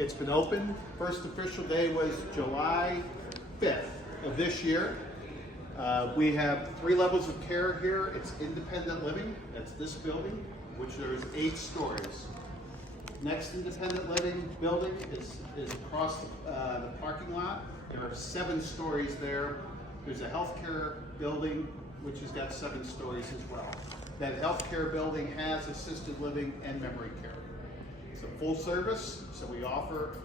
It's been open. First official day was July 5th of this year. We have 3 levels of care here. It's independent living. That's this building, which there's 8 stories. Next independent living building is across the parking lot. There are 7 stories there. There's a healthcare building which has got 7 stories as well. That healthcare building has assisted living and memory care. It's a full service, so we offer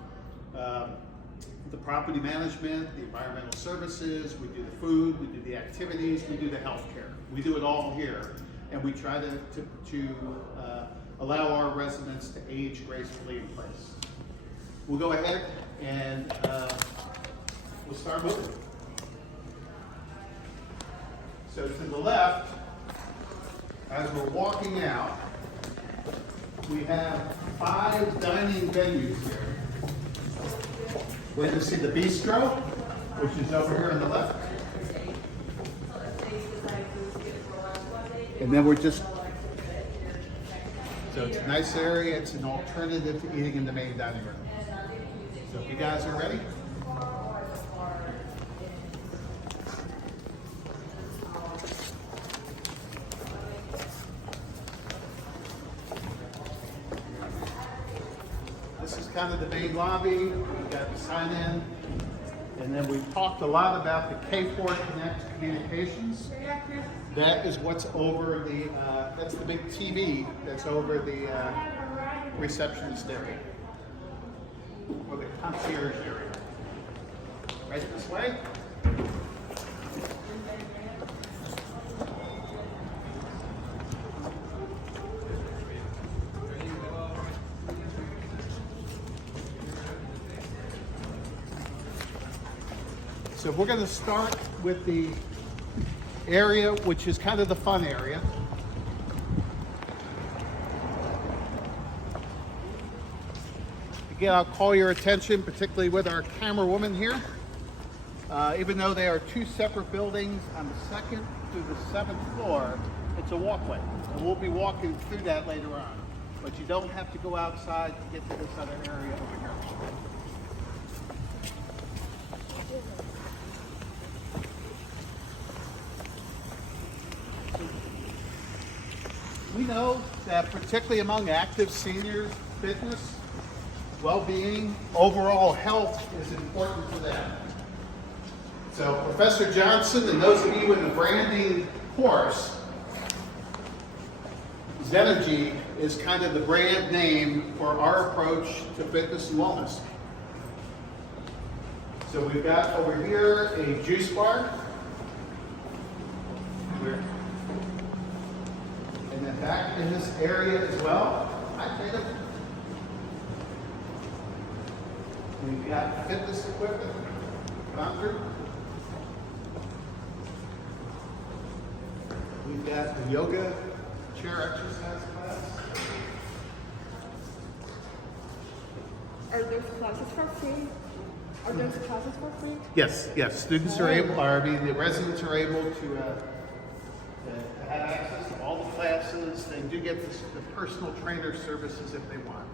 the property management, the environmental services, we do the food, we do the activities, we do the healthcare. We do it all here, and we try to allow our residents to age gracefully in place. We'll go ahead and we'll start moving. So to the left, as we're walking out, we have 5 dining venues here. We're going to see the bistro, which is over here on the left. And then so it's a nice area. It's an alternative to eating in the main dining room. So if you guys are ready. This is kind of the main lobby. We've got the sign in. And then we've talked a lot about the K4 Connect communications. That is what's over the, that's the big TV that's over the receptionist area, or the concierge area. Right this way. So we're going to start with the area which is kind of the fun area. Again, I'll call your attention, particularly with our camera woman here. Even though they are 2 separate buildings on the 2nd through the 7th floor, it's a walkway. And we'll be walking through that later on. But you don't have to go outside to get to this other area over here. We know that particularly among active seniors, fitness, well-being, overall health is important to them. So Professor Johnson, and those of you in the branding course, Zenergy is kind of the brand name for our approach to fitness and wellness. So we've got over here a juice bar. And then back in this area as well, we've got fitness equipment. Come on through. We've got the yoga chair exercise class. Are those classes for free? Are those classes for free? Yes, yes. Students are able, the residents are able to have access to all the classes. They do get the personal trainer services if they want.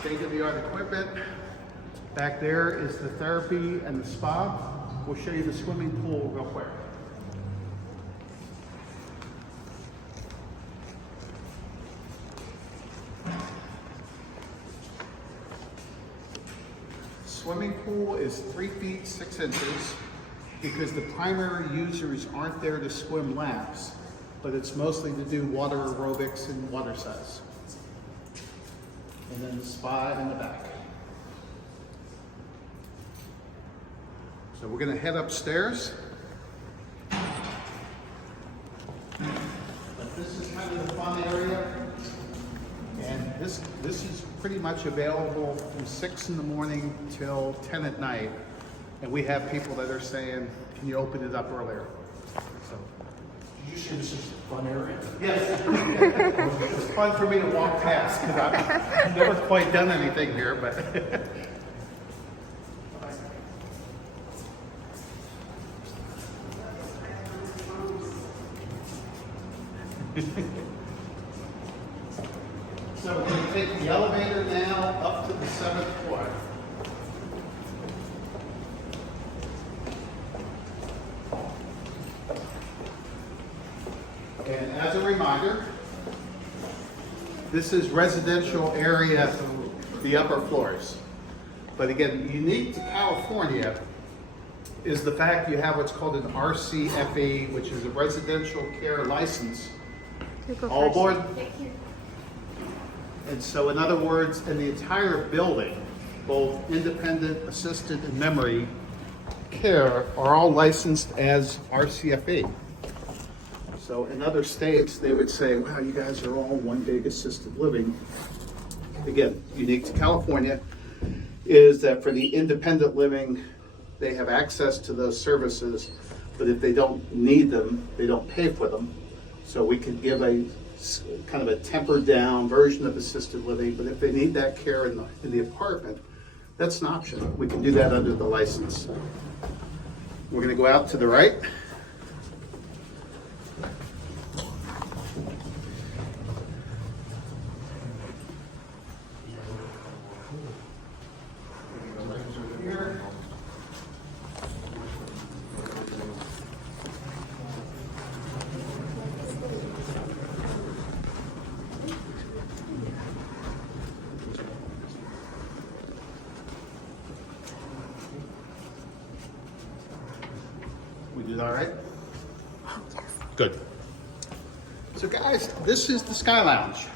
State-of-the-art equipment. Back there is the therapy and the spa. We'll show you the swimming pool real quick. Swimming pool is 3 feet 6 inches because the primary users aren't there to swim laps, but it's mostly to do water aerobics and water size. And then the spa in the back. So we're going to head upstairs. But this is kind of the fun area. And this is pretty much available from 6 in the morning till 10 at night. And we have people that are saying, can you open it up earlier? So, Did you say this is a fun area? yes. It's fun for me to walk past because I've never quite done anything here, but. So we're going to take the elevator now up to the 7th floor. And as a reminder, this is residential area, the upper floors. But again, unique to California is the fact you have what's called an RCFE, which is a residential care license. All aboard? And so in other words, in the entire building, both independent, assisted, and memory care are all licensed as RCFE. So in other states, they would say, wow, you guys are all one big assisted living. Again, unique to California is that for the independent living, they have access to those services, but if they don't need them, they don't pay for them. So we can give a kind of a tempered down version of assisted living, but if they need that care in the apartment, that's an option. We can do that under the license. We're going to go out to the right. Here. We did all right? Good. So guys, this is the Sky Lounge.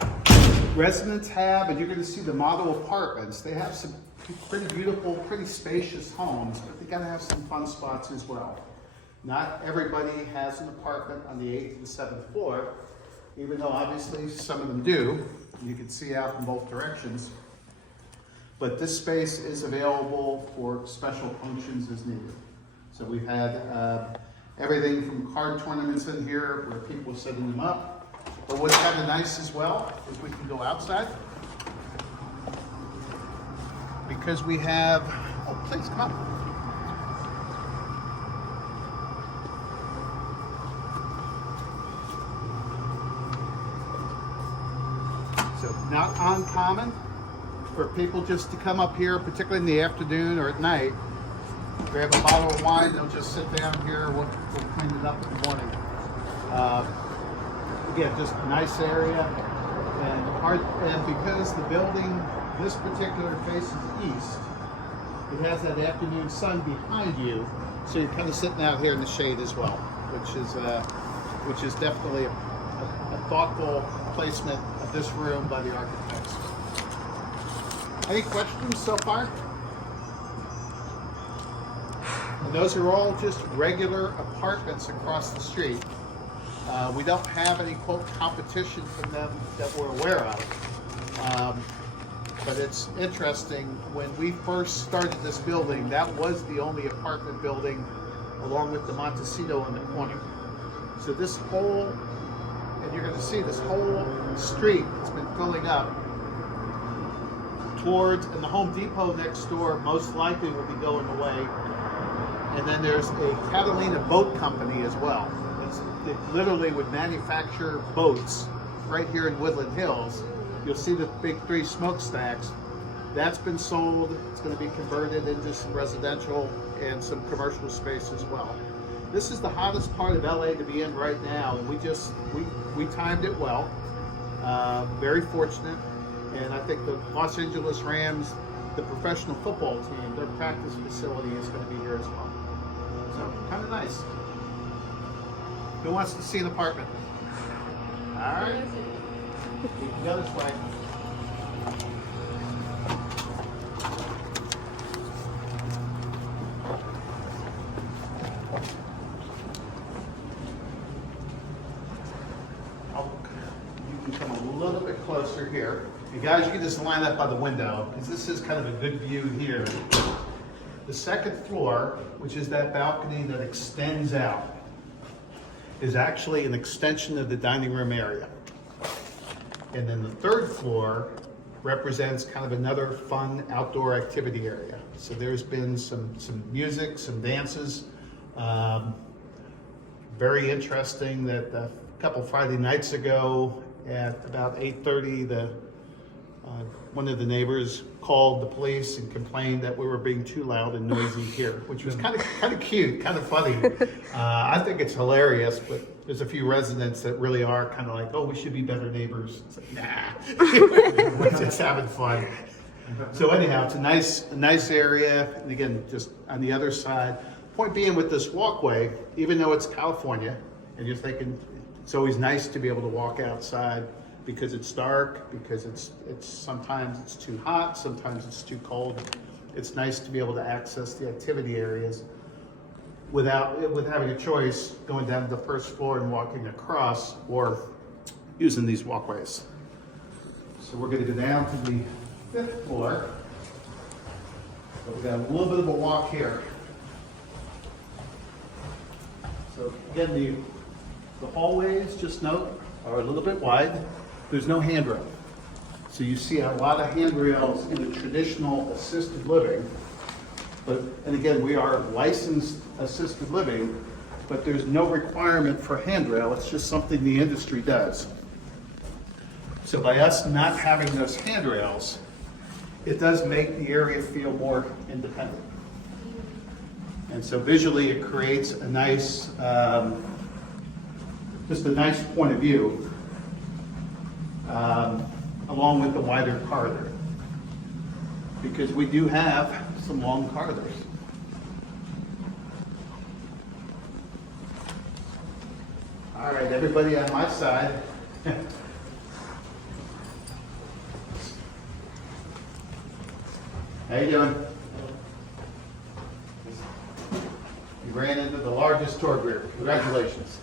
Residents have, and you're going to see the model apartments, they have some pretty beautiful, pretty spacious homes, but they got to have some fun spots as well. Not everybody has an apartment on the 8th and 7th floor, even though obviously some of them do. You can see out in both directions. But this space is available for special functions as needed. So we've had everything from card tournaments in here where people are setting them up. But what's kind of nice as well is we can go outside. Because we have, oh please come on. So not uncommon for people just to come up here, particularly in the afternoon or at night, grab a bottle of wine, they'll just sit down here, we'll clean it up in the morning. Again, just a nice area, and because the building, this particular faces east, it has that afternoon sun behind you, so you're kind of sitting out here in the shade as well, which is definitely a thoughtful placement of this room by the architects. Any questions so far? And those are all just regular apartments across the street. We don't have any, quote, competition from them that we're aware of. But it's interesting, when we first started this building, that was the only apartment building along with the Montecito in the corner. So this whole, and you're going to see this whole street has been filling up towards, and the Home Depot next door most likely will be going away. And then there's a Catalina boat company as well. It literally would manufacture boats right here in Woodland Hills. You'll see the big 3 smokestacks. That's been sold. It's going to be converted into some residential and some commercial space as well. This is the hottest part of LA to be in right now, and we timed it well. Very fortunate, and I think the Los Angeles Rams, the professional football team, their practice facility is going to be here as well. So kind of nice. Who wants to see an apartment? All right. You can go this way. You can come a little bit closer here. And guys, you can just line up by the window because this is kind of a good view here. The 2nd floor, which is that balcony that extends out, is actually an extension of the dining room area. And then the 3rd floor represents kind of another fun outdoor activity area. So there's been some music, some dances. Very interesting that a couple Friday nights ago at about 8:30, the one of the neighbors called the police and complained that we were being too loud and noisy here, which was kind of cute, kind of funny. I think it's hilarious, but there's a few residents that really are kind of like, oh, we should be better neighbors. It's like, nah, we're just having fun. So anyhow, it's a nice area, and again, just on the other side. Point being with this walkway, even though it's California, and you're thinking it's always nice to be able to walk outside because it's dark, because it's sometimes it's too hot, sometimes it's too cold. It's nice to be able to access the activity areas with having a choice going down to the first floor and walking across, or using these walkways. So we're going to go down to the 5th floor. So we've got a little bit of a walk here. So again, the hallways, just note, are a little bit wide. There's no handrail. So you see a lot of handrails in the traditional assisted living. And again, we are licensed assisted living, but there's no requirement for handrail. It's just something the industry does. So by us not having those handrails, it does make the area feel more independent. And so visually it creates a nice, just a nice point of view, along with the wider corridor. Because we do have some long corridors. All right, everybody on my side. How you doing? You ran into the largest tour group. Congratulations.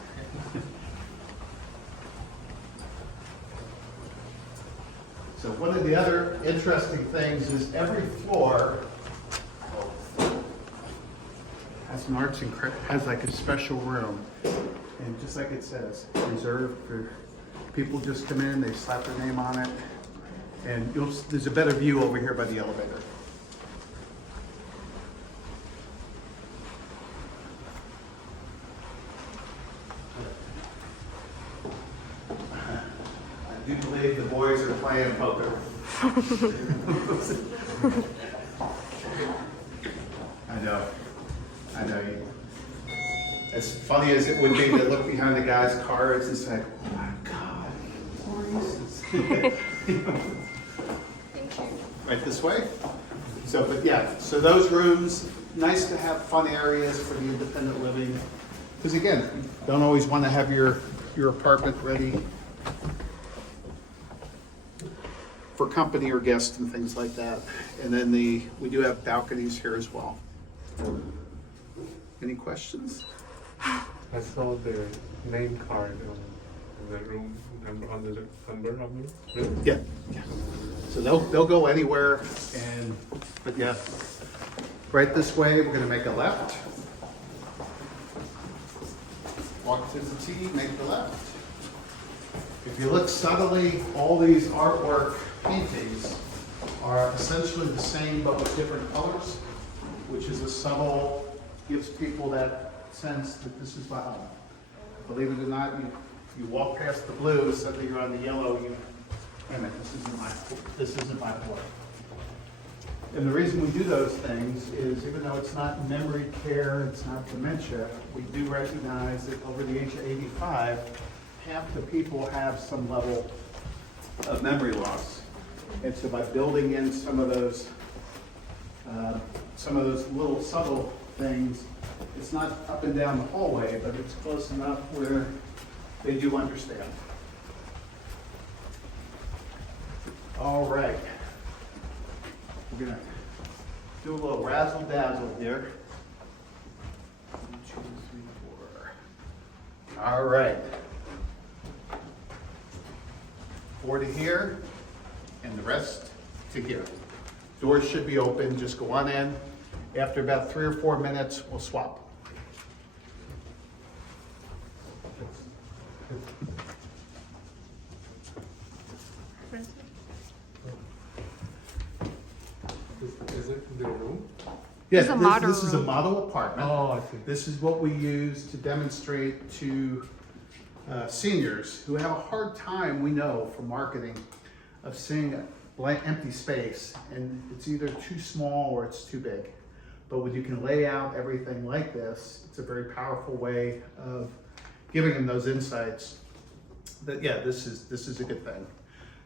So one of the other interesting things is every floor has some arts and has like a special room. And just like it says, reserved for people just come in, they slap their name on it. And there's a better view over here by the elevator. I do believe the boys are playing poker. I know. As funny as it would be to look behind the guy's cards and say, oh my God, Maurice. Thank you. Right this way? So those rooms, nice to have fun areas for the independent living. Because again, you don't always want to have your apartment ready for company or guests and things like that. And then we do have balconies here as well. Any questions? I saw the name card on the room number on the number of the room. Yeah. So they'll go anywhere, but yeah, right this way. We're gonna make a left. Walk to the T, make the left. If you look subtly, all these artwork paintings are essentially the same but with different colors, which is a subtle, gives people that sense that this is my home. Believe it or not, you walk past the blue, suddenly you're on the yellow, wait a minute, this isn't my floor. And the reason we do those things is even though it's not memory care, it's not dementia, we do recognize that over the age of 85, half the people have some level of memory loss. And so by building in some of those little subtle things, it's not up and down the hallway, but it's close enough where they do understand. All right. We're gonna do a little razzle dazzle here. 1, 2, 3, 4. All right. 4 to here, and the rest to here. Doors should be open, just go on in. After about 3 or 4 minutes, we'll swap. Is it the room? Yes, It's a model this is a room. model apartment. Oh, I see. This is what we use to demonstrate to seniors who have a hard time, we know from marketing, of seeing blank, empty space, and it's either too small or it's too big. But when you can lay out everything like this, it's a very powerful way of giving them those insights that, yeah, this is a good thing.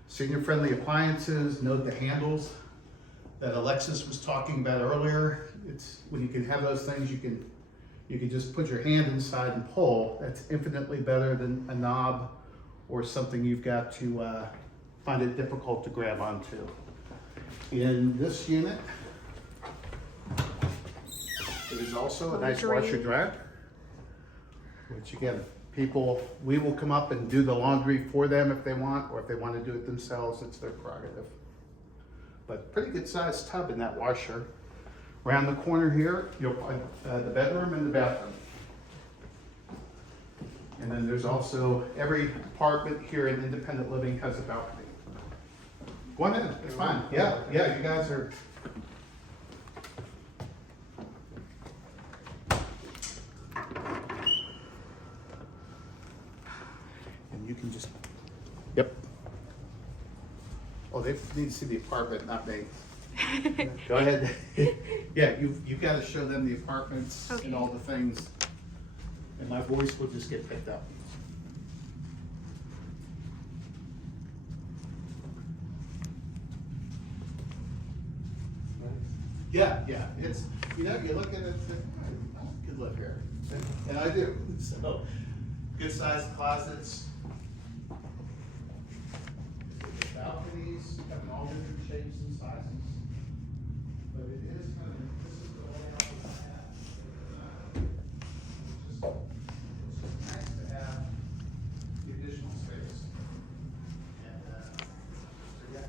Senior-friendly appliances, note the handles that Alexis was talking about earlier. It's when you can have those things, you can just put your hand inside and pull. That's infinitely better than a knob or something you've got to find it difficult to grab onto. In this unit, there is also a nice washer dryer, which again, we will come up and do the laundry for them if they want, or if they want to do it themselves, it's their prerogative. But pretty good sized tub in that washer. Around the corner here, you'll find the bedroom and the bathroom. And then there's also, every apartment here in independent living has a balcony. Go on in, it's fine. Yeah, you guys are. And you can just, yep. Oh, they need to see the apartment, not me. Go ahead. Yeah, you've got to show them the apartments and all the things, and my voice will just get picked up. Yeah, it's, you know, you're looking at the, I could live here, and I do, so, good sized closets. Balconies, come in all different shapes and sizes, but it is kind of, this is the layout of the house. It's just nice to have the additional space. And, so yeah,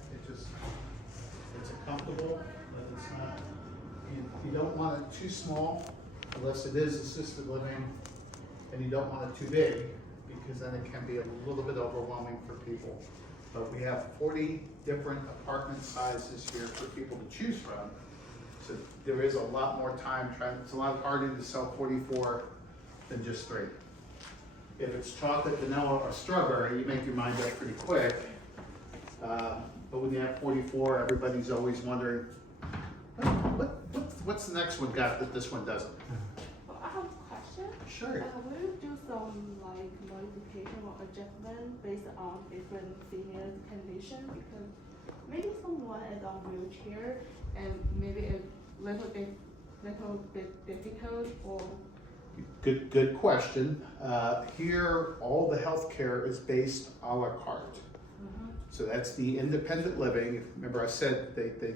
it's a comfortable, but it's not, you don't want it too small unless it is assisted living, and you don't want it too big because then it can be a little bit overwhelming for people. But we have 40 different apartment sizes here for people to choose from. So there is a lot more time trying, it's a lot harder to sell 44 than just 3. If it's chocolate, vanilla, or strawberry, you make your mind up pretty quick. But when you have 44, everybody's always wondering, what's the next one got that this one doesn't? Well, I have a question. Sure. Will you do some like modification or adjustment based on different seniors' condition? Because maybe someone is on wheelchair and maybe a little bit difficult or. Good question. Here, all the healthcare is based a la carte. So that's the independent living. Remember I said they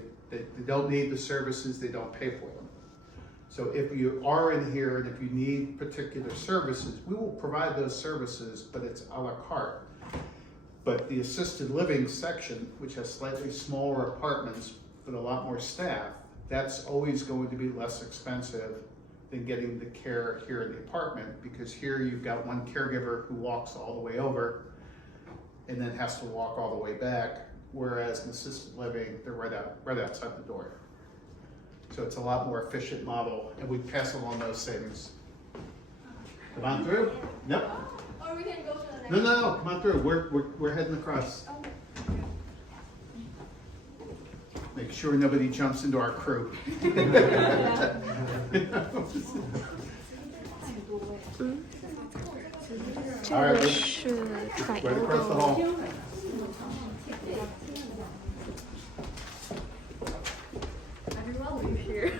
don't need the services, they don't pay for them. So if you are in here and if you need particular services, we will provide those services, but it's a la carte. But the assisted living section, which has slightly smaller apartments but a lot more staff, that's always going to be less expensive than getting the care here in the apartment, because here you've got one caregiver who walks all the way over and then has to walk all the way back, whereas in assisted living, they're right outside the door. So it's a lot more efficient model, and we pass along those savings. Come on through. Nope. Or we can go to the next. No, come on through. We're heading across. Okay. Make sure nobody jumps into our crew. All right, right across the hall. Everyone live here.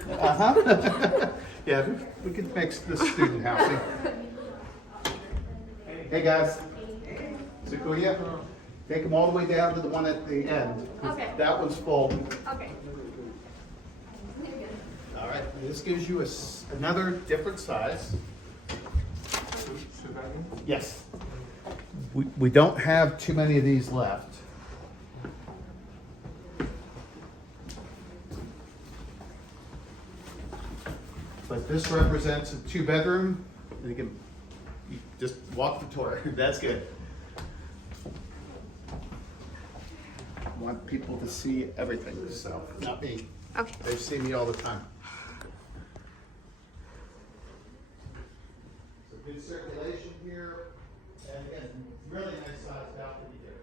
Yeah, we could mix the student housing. Hey guys. Zakuya, take them all the way down to the one at the end. Okay. That one's full. Okay. All right, this gives you another different size. Yes. We don't have too many of these left. But this represents a 2-bedroom. And again, you just walk the tour. That's good. I want people to see everything, so not me. Okay. They see me all the time. So good circulation here, and again, really nice size balcony here.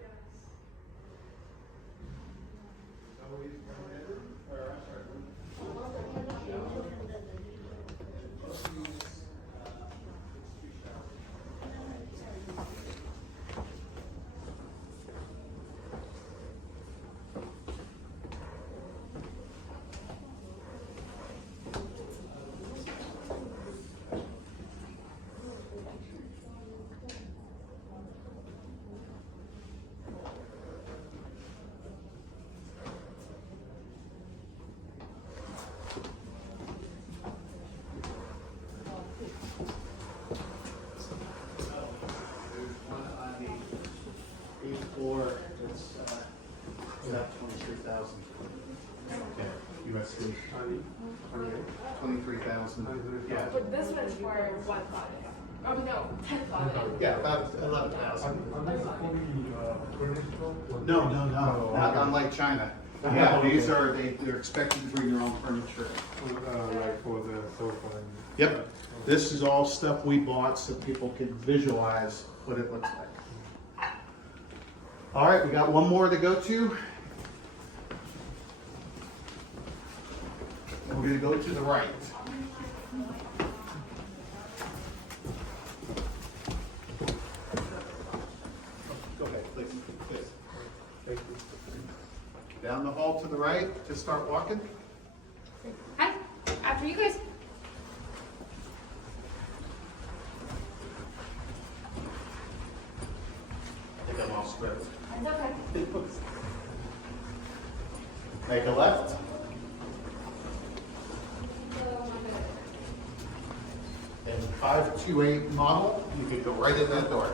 see. 23,000. Yeah. But this one is for 1,000. Oh no, 10,000. Yeah, about 11,000. Are these fully furnished? No, not unlike China. Yeah, these are, they're expected to bring their own furniture. Like for the sofa and... Yep, this is all stuff we bought so people can visualize what it looks like. All right, we got one more to go to. And we're gonna go to the right. Go ahead, please. Thank you. Down the hall to the right, just start walking. Hi, after you guys. I think I'm off script. It's okay. Make a left. And 528 model, you can go right in that door.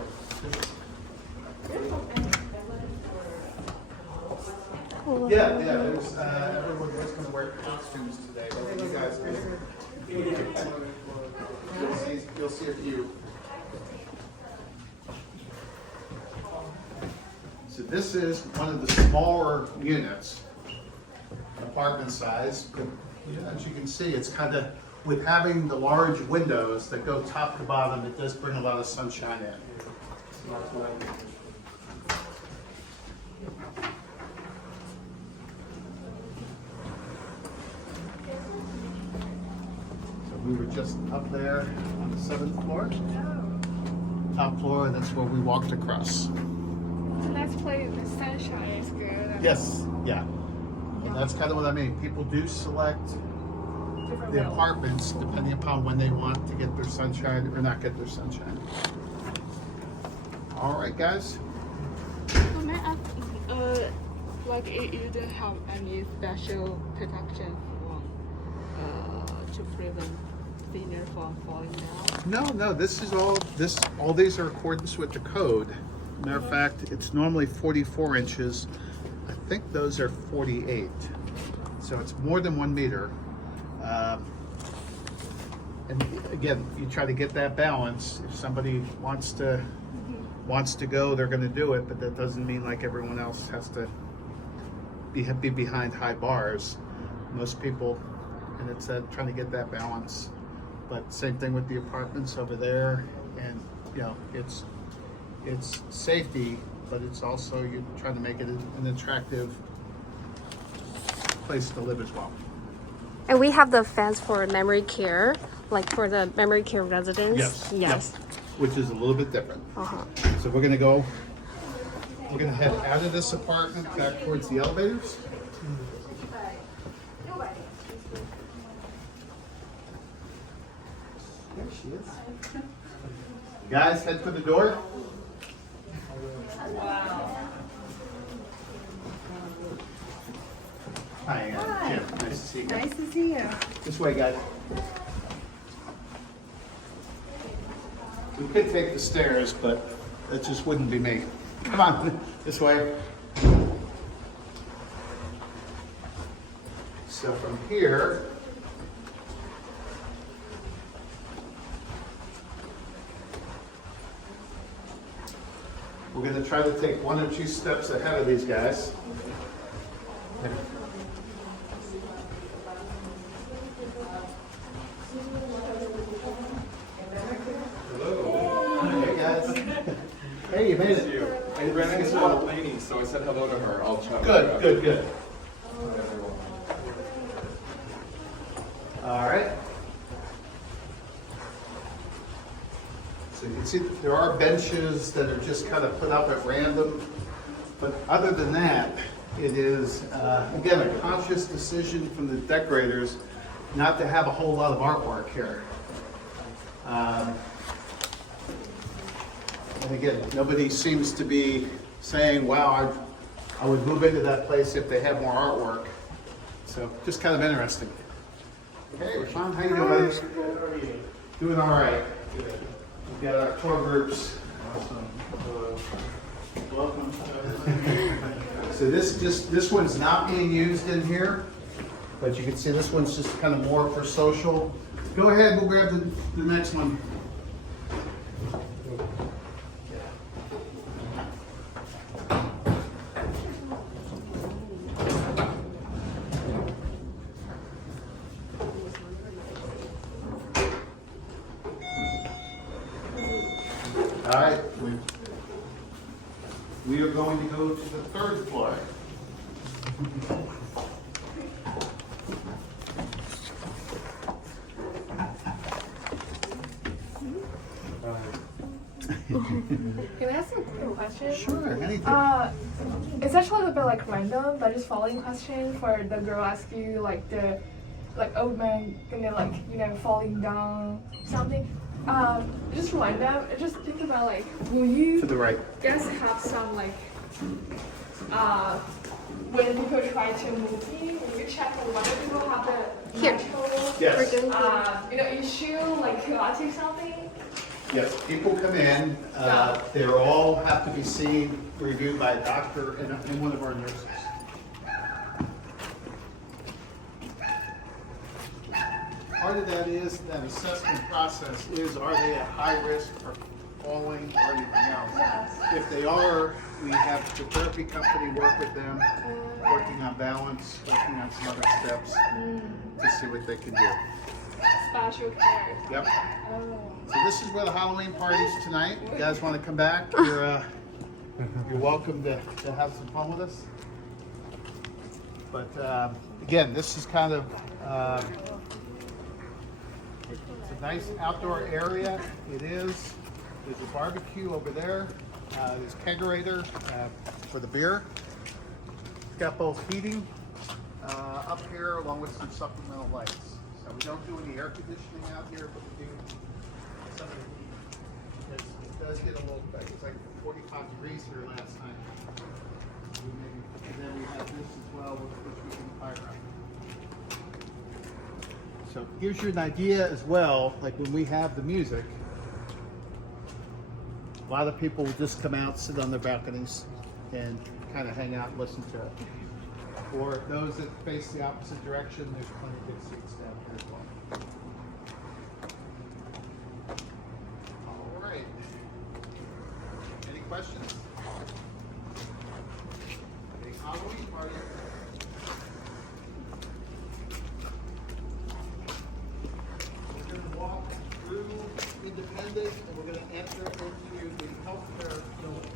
Yeah, there's, everyone was gonna wear costumes today, but you guys can. You'll see a few. So this is one of the smaller units, apartment size, but as you can see, it's kind of, with having the large windows that go top to bottom, it does bring a lot of sunshine in. So we were just up there on the 7th floor. Top floor, and that's where we walked across. The next place, the sunshine is good. Yes, yeah. And that's kind of what I mean. People do select the apartments depending upon when they want to get their sunshine or not get their sunshine. All right, guys. May I ask, like you don't have any special protection to prevent senior from falling down? No, this is all these are accordance with the code. Matter of fact, it's normally 44 inches. I think those are 48. So it's more than 1 meter. And again, you try to get that balance. If somebody wants to go, they're going to do it, but that doesn't mean like everyone else has to be behind high bars. Most people, and it's trying to get that balance. But same thing with the apartments over there, and you know, it's safety, but it's also you're trying to make it an attractive place to live as well. And we have the fence for memory care, like for the memory care residents. Yes. Yes. Yep. Which is a little bit different. Uh-huh. So we're gonna head out of this apartment back towards the elevators. There she is. Guys, head for the door. Hi, Jim. Nice to see you. Nice to see you. This way, guys. We could take the stairs, but that just wouldn't be me. Come on, this way. So from here, we're going to try to take 1 or 2 steps ahead of these guys. Hey guys. Hey, you made it. I ran into a lady, so I said hello to her. I'll chat with her. Good. All right. So you can see that there are benches that are just kind of put up at random. But other than that, it is, again, a conscious decision from the decorators not to have a whole lot of artwork here. And again, nobody seems to be saying, wow, I would move into that place if they had more artwork. So just kind of interesting. Hey, Rashawn, how you doing, buddy? Doing all right. We've got our tour groups. Awesome. Welcome. So this one's not being used in here. But you can see this one's just kind of more for social. Go ahead, we'll grab the next one. All right, we are going to go to the third floor. Can I ask a quick question? Sure, anything. It's actually a bit like random, but just following question for the girl ask you like the old man gonna like falling down something. Just random. Just think about like will you To the right. guys have some like when people try to move in, when you check on whether people have the Here. mental Yes. issue like chaotic something. Yes, people come in, they're all have to be seen, reviewed by a doctor and one of our nurses. Part of that is, that assessment process is, are they at high risk for falling or anything else? Yes. If they are, we have the therapy company work with them, working on balance, working on some other steps to see what they can do. Special care. Yep. Oh. So this is where the Halloween party is tonight. You guys want to come back? You're welcome to have some fun with us. But again, this is kind of it's a nice outdoor area. It is. There's a barbecue over there. There's kegerator for the beer. It's got both heating up here along with some supplemental lights. So we don't do any air conditioning out here, but we do some of the heat. Because it does get a little, it was like 45 degrees here last night. And then we have this as well, which we can fire up. So it gives you an idea as well, like when we have the music, a lot of people will just come out, sit on their balconies, and kind of hang out and listen to it. Or those that face the opposite direction, there's plenty of good seats down here as well. All right. Any questions? Big Halloween party. We're going to walk through Independence and we're going to enter into the healthcare building.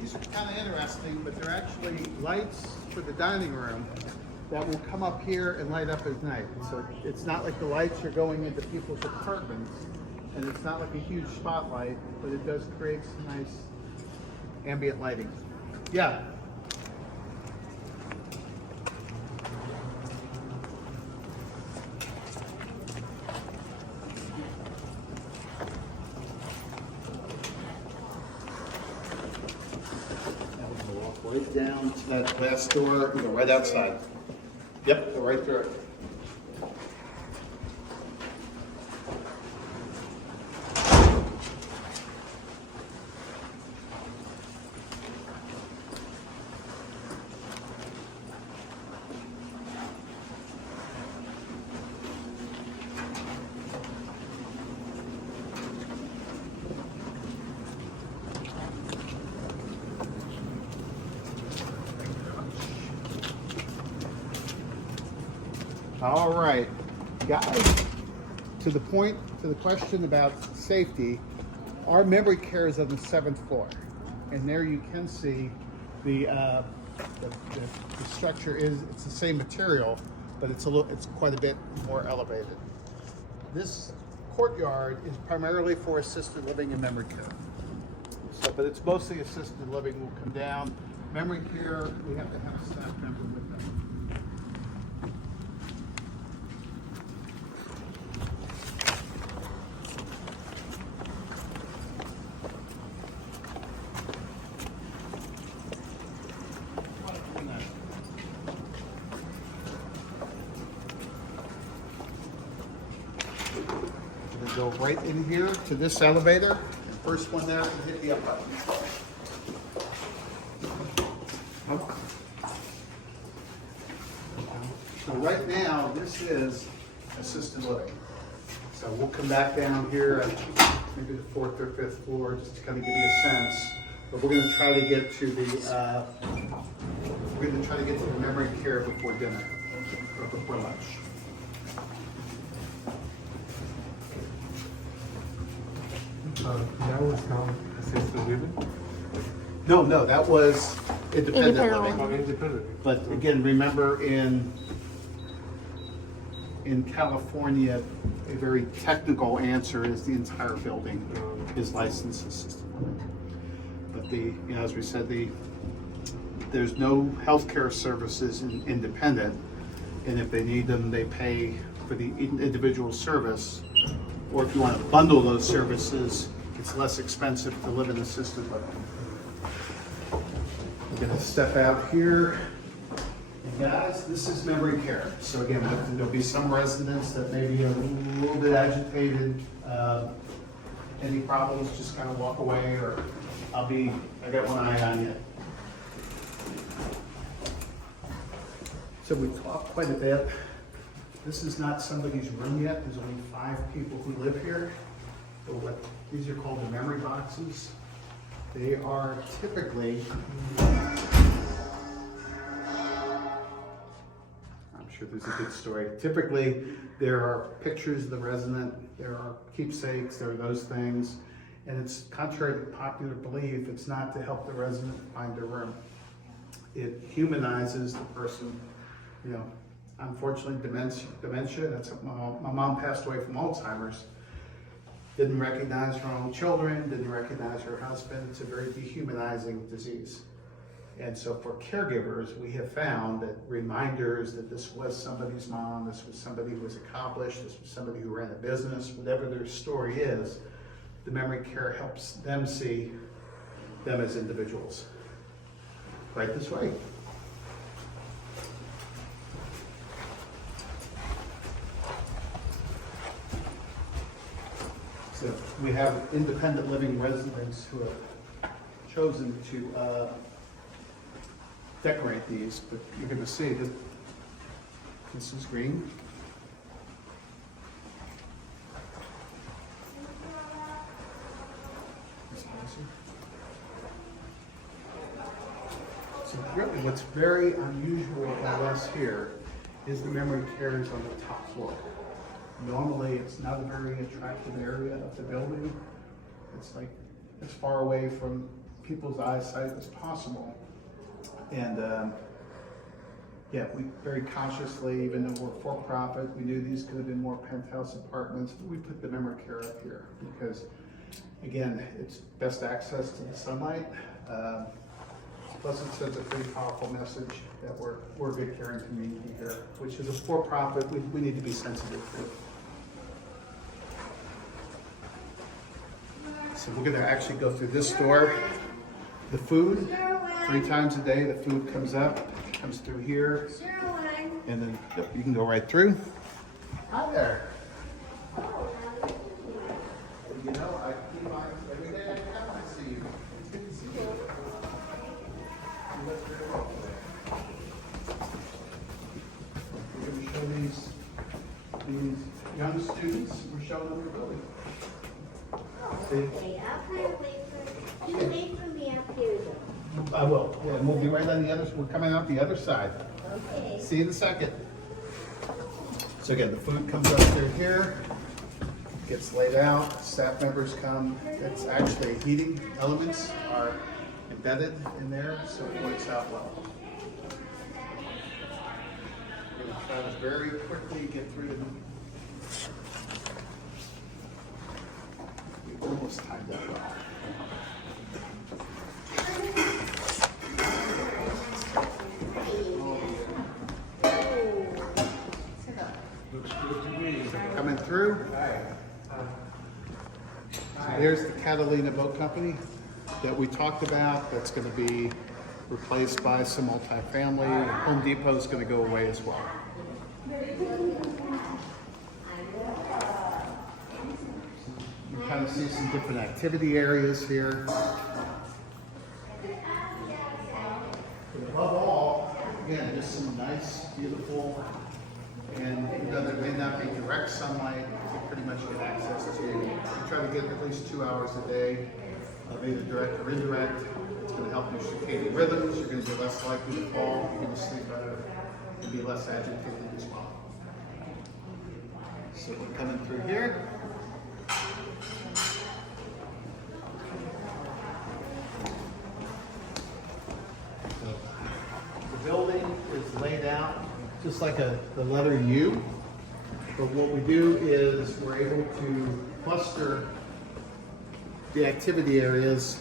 These are kind of interesting, but they're actually lights for the dining room that will come up here and light up at night. So it's not like the lights are going into people's apartments, and it's not like a huge spotlight, but it does create some nice ambient lighting. Yeah. Right down to that glass door, right outside. Yep, go right through it. All right, guys, to the question about safety, our memory care is on the 7th floor. And there you can see the structure it's the same material, but it's quite a bit more elevated. This courtyard is primarily for assisted living and memory care. So, but it's mostly assisted living. Will come down. Memory care, we have to have a staff member with them. Go right in here to this elevator. First one there, and hit the up button. right now, this is assisted living. So we'll come back down here at maybe the 4th or 5th floor, just to kind of give you a sense. But we're gonna try to get to the, memory care before dinner, or before lunch. That was not assisted living? No, that was independent Independent living. Oh, independent. But again, remember in California, a very technical answer is the entire building is licensed assisted living. But as we said, there's no healthcare services in independent, and if they need them, they pay for the individual service. Or if you want to bundle those services, it's less expensive to live in assisted living. We're gonna step out here. And guys, this is memory care. So again, there'll be some residents that may be a little bit agitated. Any problems, just kind of walk away, or I got one eye on you. So we talked quite a bit. This is not somebody's room yet. There's only 5 people who live here. But these are called the memory boxes. They are typically, I'm sure there's a good story. Typically, there are pictures of the resident, there are keepsakes, there are those things. And it's contrary to popular belief, it's not to help the resident find a room. It humanizes the person. Unfortunately, dementia, my mom passed away from Alzheimer's. Didn't recognize her own children, didn't recognize her husband. It's a very dehumanizing disease. And so for caregivers, we have found that reminders that this was somebody's mom, this was somebody who was accomplished, this was somebody who ran a business, whatever their story is, the memory care helps them see them as individuals. Right this way. So we have independent living residents who have chosen to decorate these, but you're going to see that this is green. So really what's very unusual about us here is the memory care is on the top floor. Normally, it's not a very attractive area of the building. It's like as far away from people's eyesight as possible. And yeah, we very consciously, even though we're for-profit, we knew these could have been more penthouse apartments, but we put the memory care up here because, again, it's best access to the sunlight. Plus it sends a pretty powerful message that we're a big caring community here, which is a for-profit we need to be sensitive to. So we're gonna actually go through this door. The food, 3 times a day, the food comes up, comes through here, and then yep, you can go right through. Hi there. You know, I keep on, every day I come, I see you. It's good to see you. You look very well today. We're going to show these young students, we're showing them the building. Okay, I'll kind of wait for, you wait for me up here though. I will, yeah, and we'll be right on the other, we're coming out the other side. Okay. See you in a second. So again, the food comes up through here, gets laid out, staff members come. It's actually heating elements are embedded in there, so it works out well. We're going to try to very quickly get through the we almost timed that well. Coming through. So there's the Catalina Boat Company that we talked about. That's going to be replaced by some multifamily. Home Depot is going to go away as well. You kind of see some different activity areas here. But above all, again, just some nice, beautiful And even though there may not be direct sunlight, you pretty much get access to, you try to get at least 2 hours a day of either direct or indirect. It's going to help your circadian rhythms. You're going to be less likely to fall. You're going to sleep better and be less agitated as well. So we're coming through here. The building is laid out just like the letter U. But what we do is we're able to cluster the activity areas.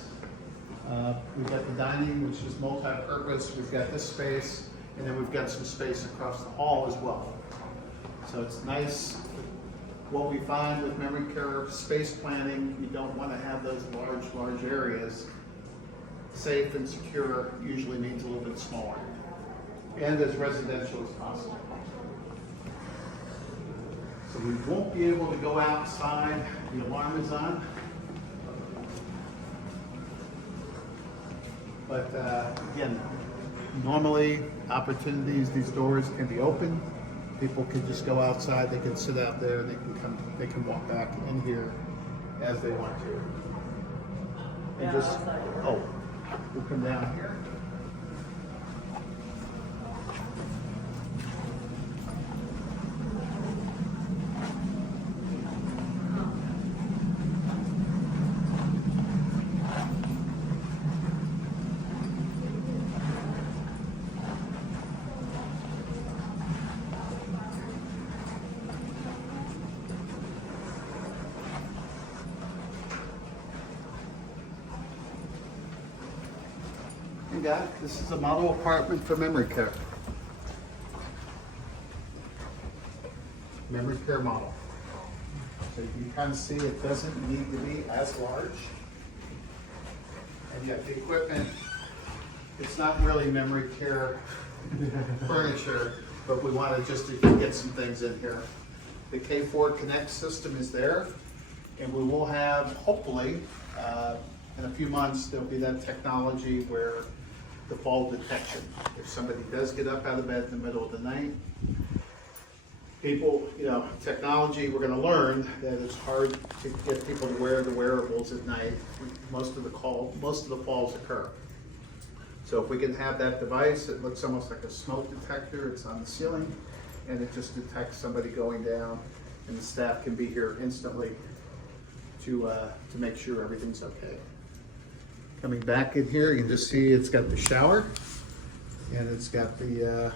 We've got the dining, which is multi-purpose. We've got this space, and then we've got some space across the hall as well. So it's nice. What we find with memory care space planning, you don't want to have those large areas. Safe and secure usually means a little bit smaller, and as residential as possible. So we won't be able to go outside. The alarm is on. But again, normally opportunities, these doors can be open. People can just go outside, they can sit out there, they can walk back in here as they want to. And just, oh, we'll come down here. You got it. This is a model apartment for memory care. Memory care model. So you can kind of see it doesn't need to be as large. And yet the equipment, it's not really memory care furniture, but we wanted just to get some things in here. The K4 Connect system is there, and we will have, hopefully, in a few months, there'll be that technology where the fall detection. If somebody does get up out of bed in the middle of the night, people, technology, we're going to learn that it's hard to get people to wear the wearables at night. Most of the falls occur. So if we can have that device, it looks almost like a smoke detector. It's on the ceiling, and it just detects somebody going down, and the staff can be here instantly to make sure everything's okay. Coming back in here, you can just see it's got the shower, and it's got the,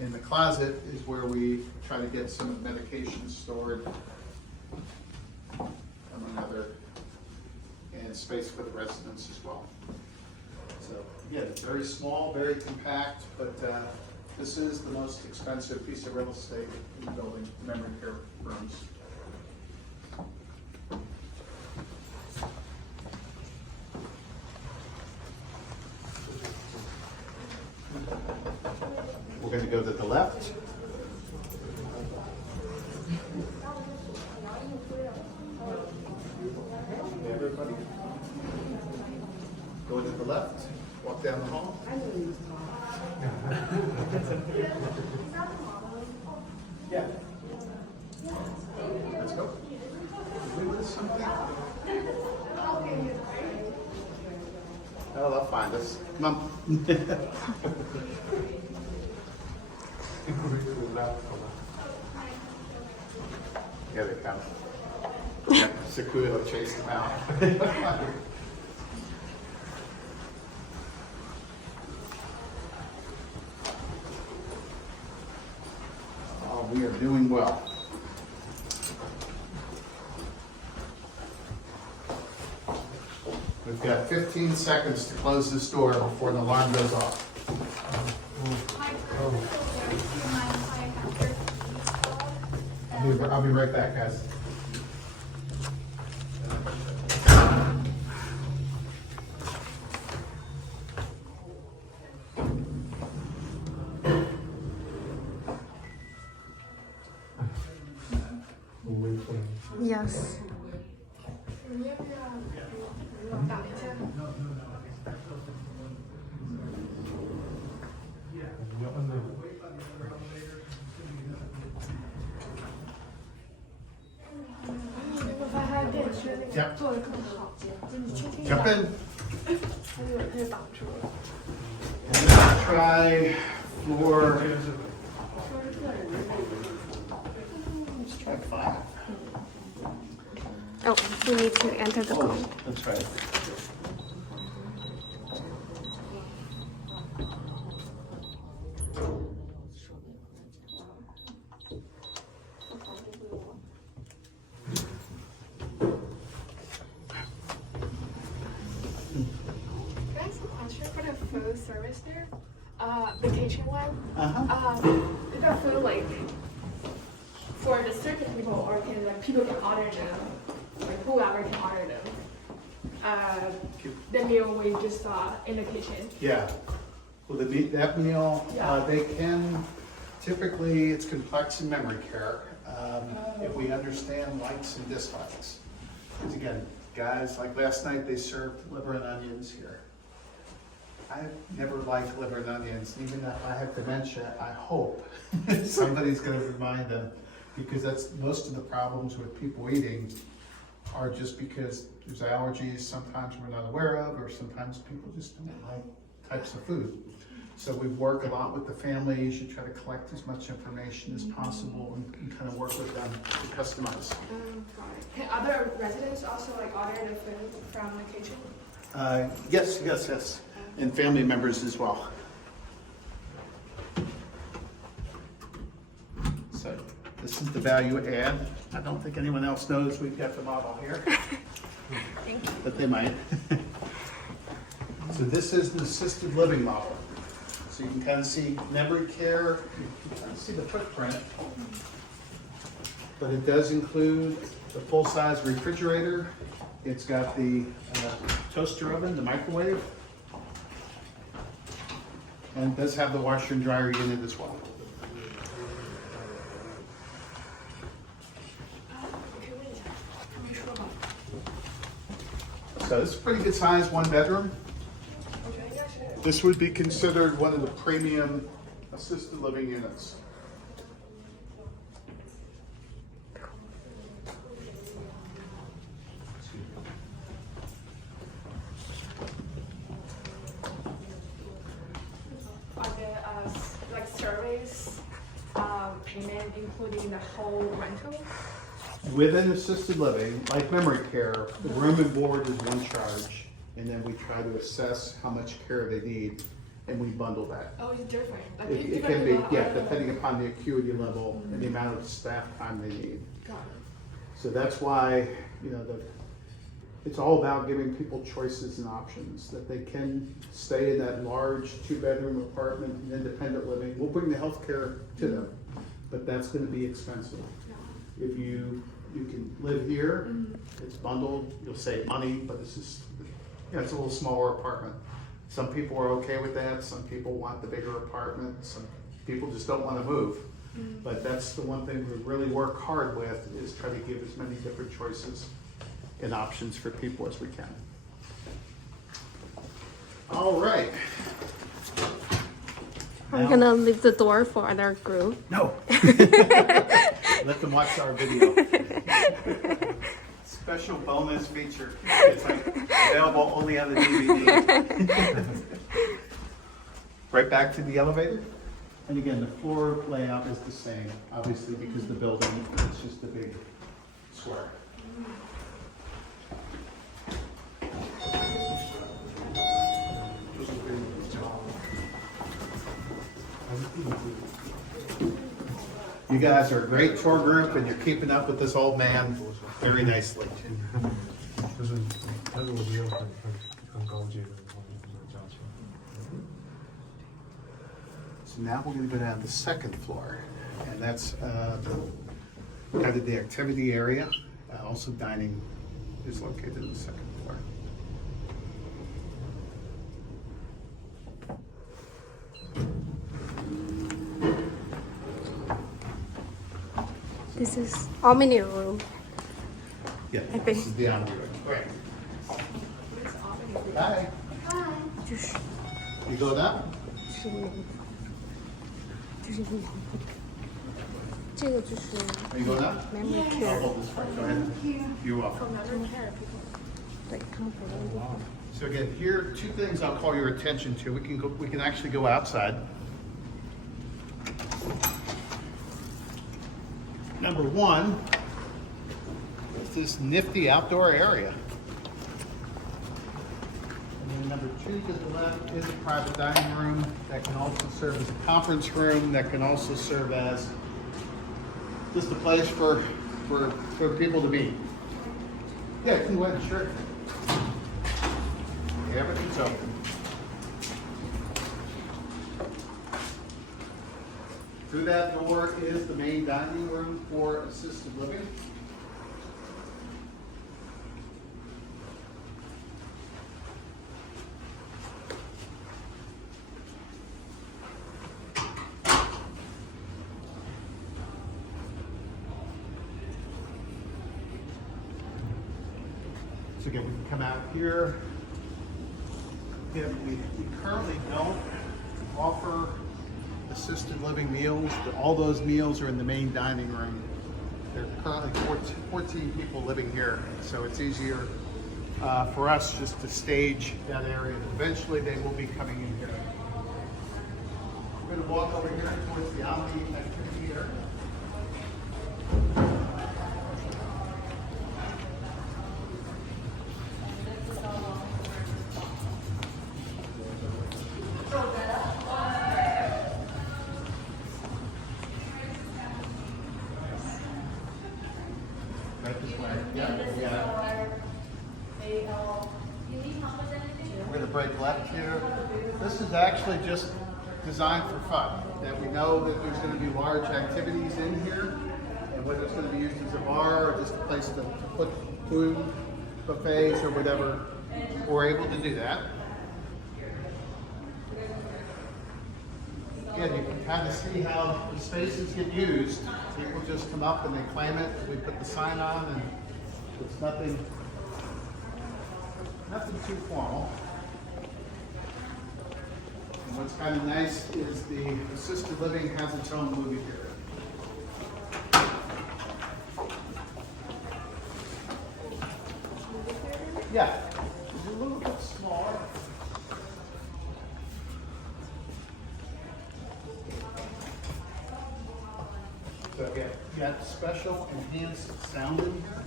in the closet is where we try to get some medications stored, among other, and space for the residents as well. So, yeah, it's very small, very compact, but this is the most expensive piece of real estate in the building, memory care rooms. We're going to go to the left. Everybody. Go to the left, walk down the hall. Yeah. Let's go. Oh, they'll find us. Come on. Here they come. Yeah, Sequoia chased them out. Oh, we are doing well. We've got 15 seconds to close this door before the alarm goes off. I'll be right back, guys. Yes. Yep. 做的更好，就是你轻轻 Jump 打， in. 它就挡住了。 And let's try floor. Let's try 5. Oh, we need to enter the code. That's right. Can I ask a question for the food service there? The kitchen one. Is that food like for the certain people, or can like people can order them, like whoever can order them? The meal we just saw in the kitchen. Yeah. Well, that meal, Yeah. they can, typically, it's complex in memory care. If we understand likes and dislikes. Because again, guys, like last night, they served liver and onions here. I never liked liver and onions, even if I have dementia, I hope somebody's gonna remind them. Because that's, most of the problems with people eating are just because there's allergies sometimes we're not aware of, or sometimes people just don't like types of food. So we work a lot with the families, you try to collect as much information as possible and kind of work with them to customize. Got it. Can other residents also like order the food from the kitchen? Yes, and family members as well. So this is the value add. I don't think anyone else knows we've got the model here. Thank you. But they might. So this is the assisted living model. So you can kind of see memory care, you can kind of see the footprint. But it does include the full-size refrigerator. It's got the toaster oven, the microwave. And it does have the washer and dryer unit as well. So this is a pretty good size, 1 bedroom. This would be considered one of the premium assisted living units. Are the like service payment including the whole rental? Within assisted living, like memory care, the room and board is one charge, and then we try to assess how much care they need, and we bundle that. Oh, it's different. Like It can be, yeah, depending upon the acuity level and the amount of staff time they need. Got it. So that's why, you know, it's all about giving people choices and options, that they can stay in that large 2-bedroom apartment and independent living. We'll bring the healthcare to them, but that's gonna be expensive. If you can live here, it's bundled, you'll save money, but it's just, you know, it's a little smaller apartment. Some people are okay with that, some people want the bigger apartment, some people just don't wanna move. But that's the one thing we really work hard with, is try to give as many different choices and options for people as we can. All right. Are we gonna leave the door for other group? No. Let them watch our video. Special bonus feature. It's like available only on the DVD. Right back to the elevator. And again, the floor layout is the same, obviously, because the building, it's just a big square. You guys are a great tour group, and you're keeping up with this old man very nicely. 就是但是我觉得很高阶的价钱。 So now we're going to go down to the second floor, and that's kind of the activity area. Also dining is located in the second floor. This is Omni room. Yeah, I think- this is the omni room. Great. Hi. Hi. You go down? 这个就是 Are you going up? memory I'll care， hold this for you. Go ahead. You're welcome. 对，康复的地方。 So again, here, two things I'll call your attention to. We can actually go outside. Number one is this nifty outdoor area. And then number two to the left is a private dining room that can also serve as a conference room, that can also serve as just a place for people to meet. Yeah, you can go ahead, sure. Everything's open. Through that door is the main dining room for assisted living. So again, we can come out here. Again, we currently don't offer assisted living meals. All those meals are in the main dining room. There are currently 14 people living here, so it's easier for us just to stage that area. Eventually, they will be coming in here. We're going to walk over here towards the Omni activity area. Right this way. Yeah. We're going to break left here. This is actually just designed for fun. That we know that there's going to be large activities in here, and whether it's going to be used as a bar or just a place to put food, buffets, or whatever, we're able to do that. Again, you can kind of see how the spaces get used. People just come up and they claim it. We put the sign on, and it's nothing too formal. And what's kind of nice is the assisted living has its own movie theater. Yeah, it's a little bit smaller. So again, you got special enhanced sound in here,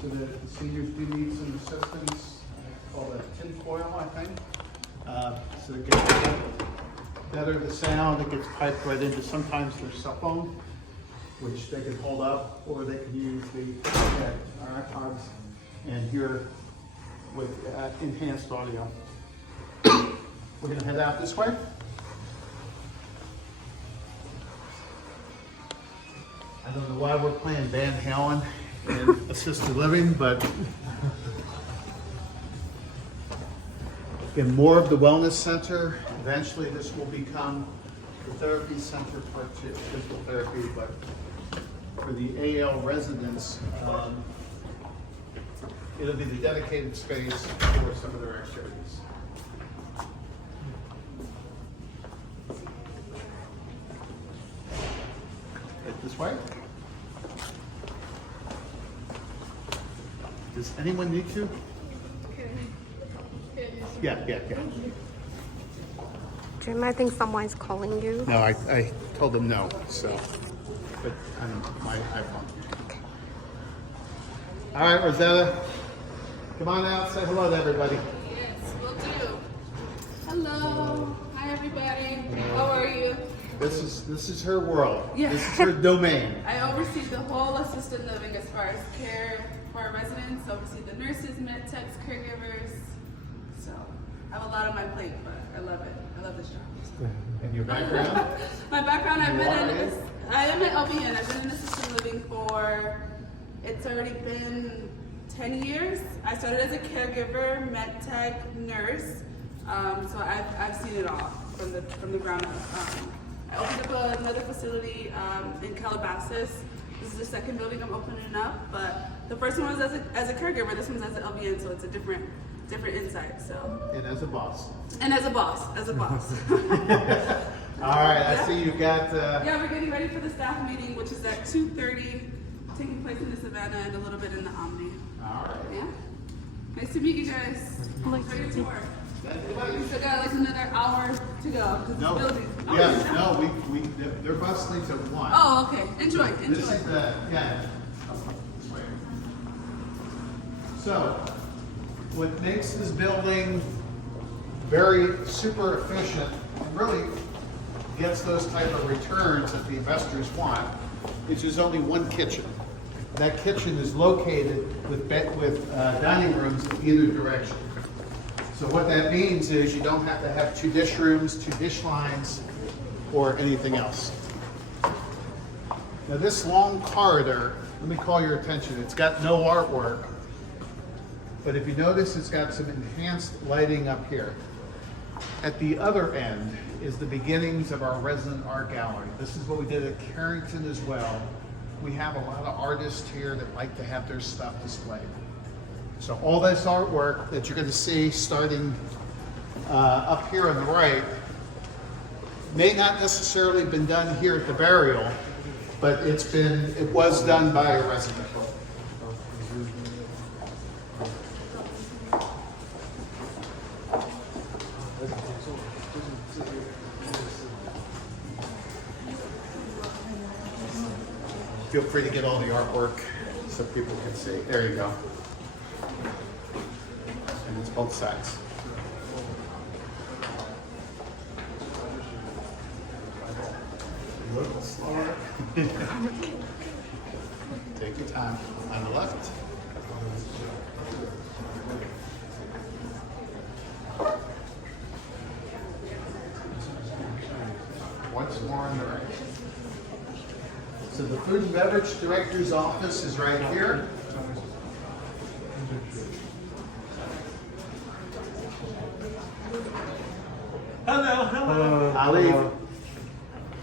so that if the seniors do need some assistance, call that tin foil, I think. So it gets better the sound, it gets piped right into sometimes their cell phone, which they can hold up, or they can use the iPods and hear with enhanced audio. We're gonna head out this way. I don't know why we're playing Van Halen in assisted living, but again, more of the wellness center. Eventually, this will become the therapy center for physical therapy, but for the AL residents, it'll be the dedicated space for some of their activities. Right this way. Does anyone need to? Yeah. Jim, I think someone's calling you. No, I told them no, so, but on my iPhone. All right, Rosetta, come on out, say hello to everybody. Yes, will do. Hello. Hi, everybody. How are you? This is her world. Yeah. This is her domain. I oversee the whole assisted living as far as care for our residents. Oversee the nurses, med techs, caregivers. So I have a lot on my plate, but I love it. I love this job. And your background? My background, I am an LVN. I've been in assisted living for, it's already been 10 years. I started as a caregiver, med tech, nurse. So I've seen it all from the ground up. I opened up another facility in Calabasas. This is the second building I'm opening up, but the first one was as a caregiver. This one's as an LVN, so it's a different insight. So. And as a boss. And as a boss. All right, I see you got, Yeah, we're getting ready for the staff meeting, which is at 2:30, taking place in the Savannah and a little bit in the Omni. all right. Yeah. Nice to meet you guys. Enjoy your tour. We still got like another hour to go. 'Cause No, it's building. Oh, yeah, no, their bus leaves at 1. Oh, okay. Enjoy. This is the, yeah. So, what makes this building very super efficient and really gets those type of returns that the investors want is there's only one kitchen. That kitchen is located with dining rooms in either direction. So what that means is you don't have to have 2 dish rooms, 2 dish lines, or anything else. Now this long corridor, let me call your attention, it's got no artwork, but if you notice it's got some enhanced lighting up here. At the other end is the beginnings of our resident art gallery. This is what we did at Carrington as well. We have a lot of artists here that like to have their stuff displayed. So all this artwork that you're going to see starting up here on the right may not necessarily have been done here at the Variel, but it was done by a resident. Feel free to get all the artwork so people can see. There you go. And it's both sides. A little slower. Take your time. On the left. Once more on the right. So the food and beverage director's office is right here. Hello. Ali,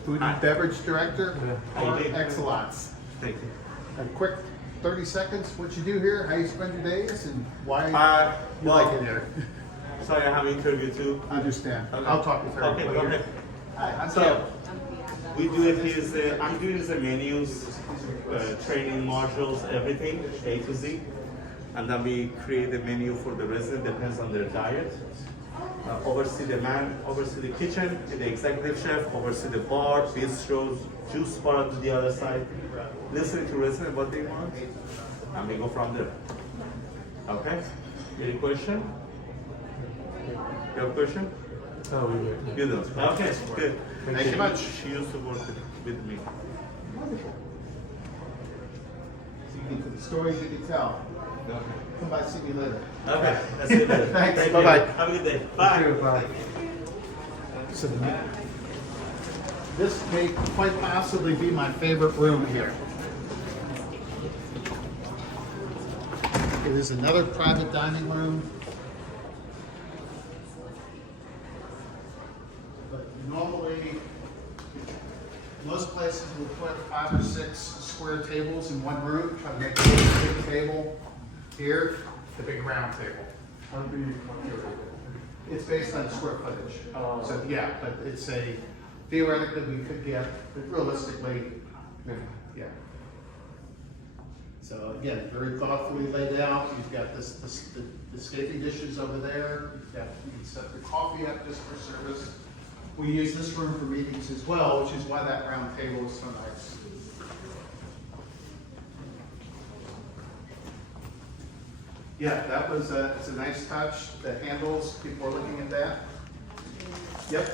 food and beverage director, excellence. Thank you. A quick 30 seconds, what you do here, how you spend your days, and why you well, like it here. Sorry, I have an interview too. I understand. Okay. I'll talk with her. Okay, go ahead. Hi, I'm So, Tim. we do it is, I'm doing the menus, training modules, everything, A to Z. And then we create a menu for the resident, depends on their diet. Oversee the kitchen, the executive chef, oversee the bar, bistros, juice bar to the other side. Listen to resident what they want, and we go from there. Okay? Any question? You have a question? Oh, we were. You don't? Okay, good. Thank you much. She used to work with me. Wonderful. So you get to the stories you can tell. Come by, see me later. Okay, that's good. Thanks, Thank you. bye-bye. Have a good day. Bye. Bye. So this may quite possibly be my favorite room here. It is another private dining room. But normally, most places will put 5 or 6 square tables in one room, try to make a big table. Here, the big round table. How do you calculate it? It's based on square footage. Oh. So, yeah, but it's theoretically, we could get, but realistically, yeah. So again, very thoughtfully laid out. You've got the escaping dishes over there. You can set your coffee up just for service. We use this room for meetings as well, which is why that round table is so nice. Yeah, that was it's a nice touch. The handles, people are looking at that. Yep.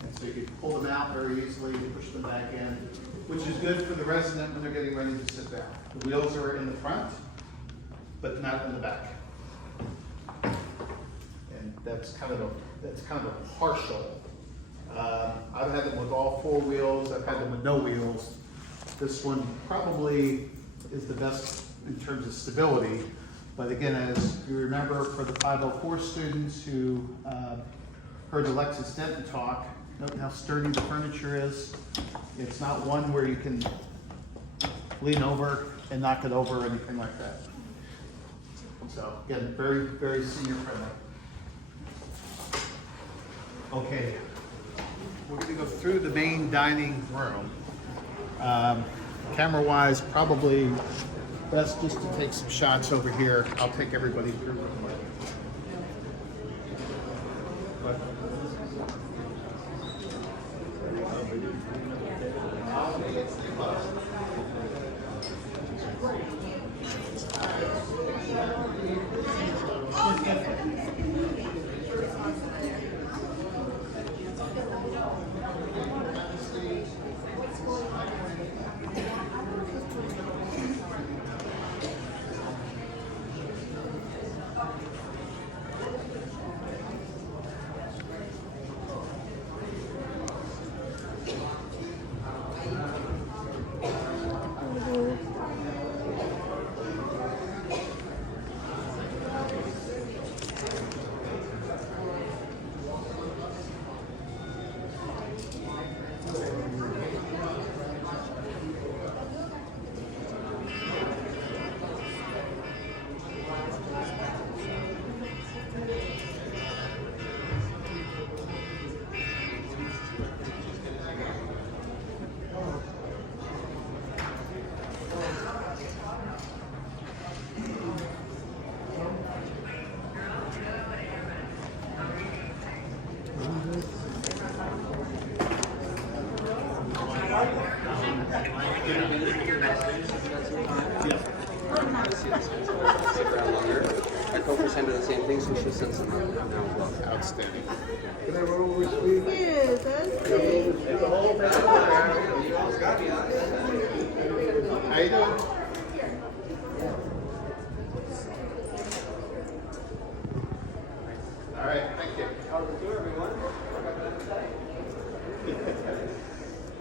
And so you can pull them out very easily, push them back in, which is good for the resident when they're getting ready to sit down. The wheels are in the front, but not in the back. And that's kind of a partial. I've had them with all 4 wheels. I've had them with no wheels. This one probably is the best in terms of stability. But again, as you remember, for the 504 students who heard Alexis Denton talk, note how sturdy the furniture is. It's not one where you can lean over and knock it over or anything like that. So again, very, very senior friendly. Okay. we're going to go through the main dining room. Camera-wise, probably best just to take some shots over here. I'll take everybody through real quick. I told her send her the same thing, so she'll send some out. Outstanding. How you doing? All right, thank you.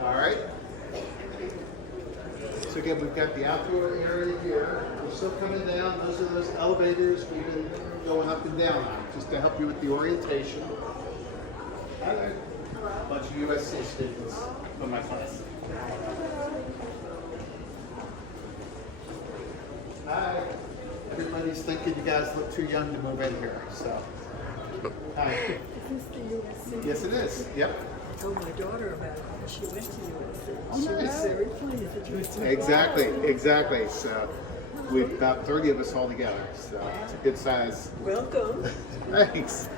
All right. So again, we've got the outdoor area here. We're still coming down. Those are those elevators we've been going up and down on, just to help you with the orientation. Hi there. A bunch of USC students from my class. Hi. Everybody's thinking you guys look too young to move in here, so. Hi. Is this the USC? Yes, it is. Yep. I told my daughter about it. She went to USC. Oh, She nice. was very pleased that you went to Exactly. So we've about 30 of us all together. So it's a good size. Welcome. Thanks.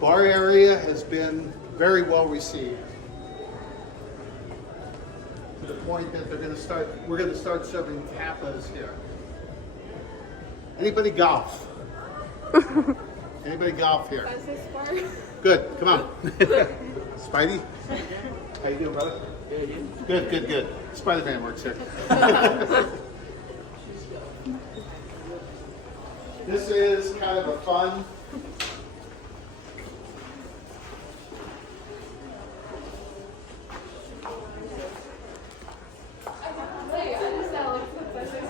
Bar area has been very well received. To the point that we're going to start serving tapas here. Anybody golf? Anybody golf here? Good, come on. Spidey? How you doing, brother? Good. Spider-Man works here. This is kind of a fun.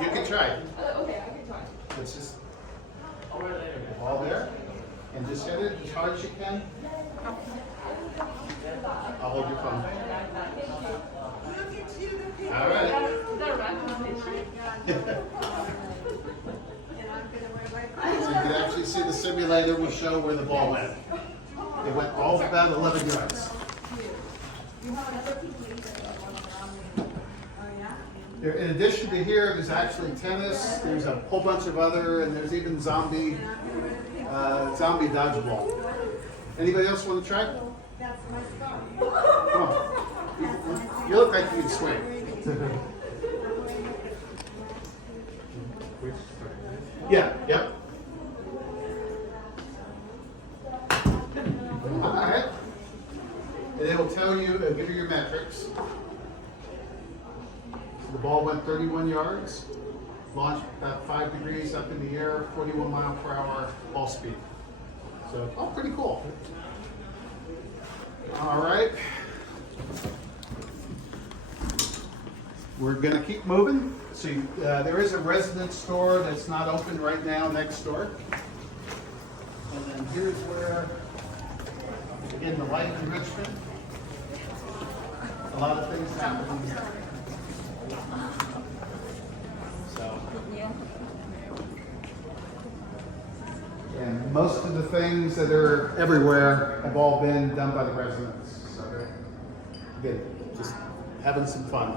You can try it. Okay, I can try. It's just all there, and just hit it as hard as you can. I'll hold your phone. All right. So you can actually see the simulator will show where the ball went. It went all about 11 yards. In addition to here, there's actually tennis. There's a whole bunch of other, and there's even zombie dodgeball. Anybody else want to try? Come on. You look like you can swing. Yeah. Yep. All right. And it will tell you, it'll give you your metrics. The ball went 31 yards, launched about 5 degrees up in the air, 41 mile per hour ball speed. So, pretty cool. All right. We're going to keep moving. So there is a residence store that's not open right now next door. And then here's where, again, the light enrichment. A lot of things happen here. So, and most of the things that are everywhere have all been done by the residents. So, again, just having some fun.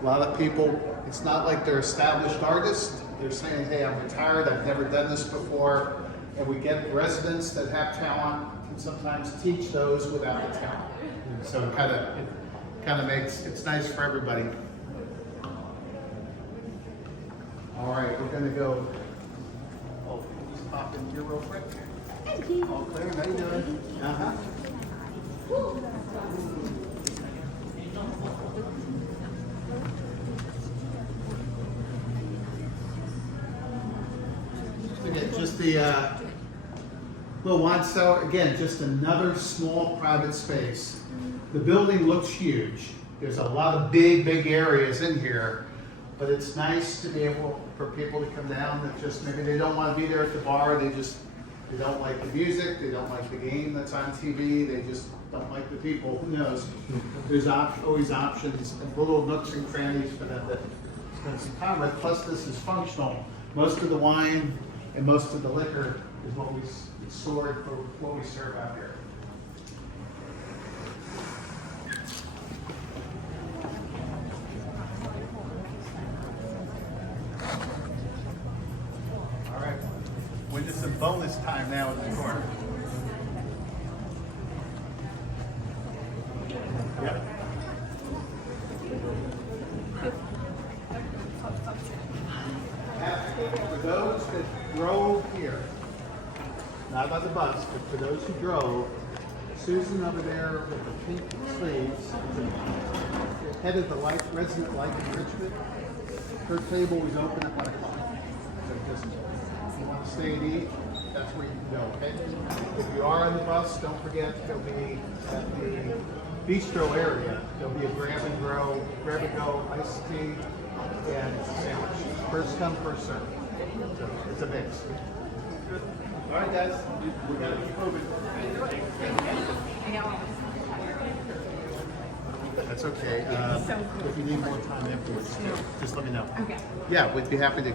A lot of people, it's not like they're established artists. They're saying, hey, I'm retired, I've never done this before. And we get residents that have talent and sometimes teach those without the talent. So it kind of makes, it's nice for everybody. All right, we're gonna go, just pop in here real quick. All clear, how you doing? Uh-huh. Again, just the little wine cellar, again, just another small private space. The building looks huge. There's a lot of big areas in here, but it's nice to be able for people to come down that just maybe they don't want to be there at the bar, they don't like the music, they don't like the game that's on TV, they just don't like the people, who knows? There's always options and little nooks and crannies for them to spend some time with. Plus this is functional. Most of the wine and most of the liquor is what we stored for what we serve out here. All right, we're just in bonus time now in the corner. Yep. For those that drove here, not on the bus, but for those who drove, Susan over there with the pink sleeves, the head of the resident life enrichment, her table was open at 1 o'clock. So just, if you want to stay and eat, that's where you can go, okay? If you are on the bus, don't forget there'll be at the bistro area, there'll be a grab and go, iced tea, and sandwich. First come, first serve. So it's a mix. Good. All right, guys, we gotta keep moving. That's okay. If you need more time afterwards, just let me know. Okay. Yeah, we'd be happy to.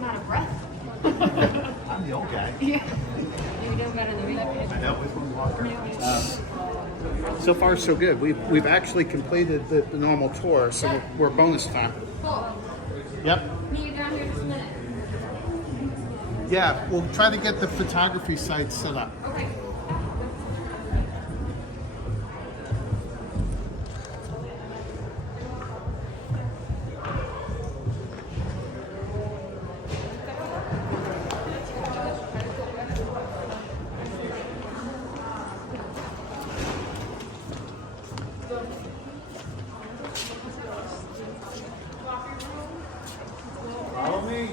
Not a breath. I'm the old guy. Yeah. You're doing better than me. I know, which one walker. So far, so good. We've actually completed the normal tour, so we're bonus time. Cool. Yep. Meet you down here in just a minute. Yeah, we'll try to get the photography site set up. Okay. Follow me.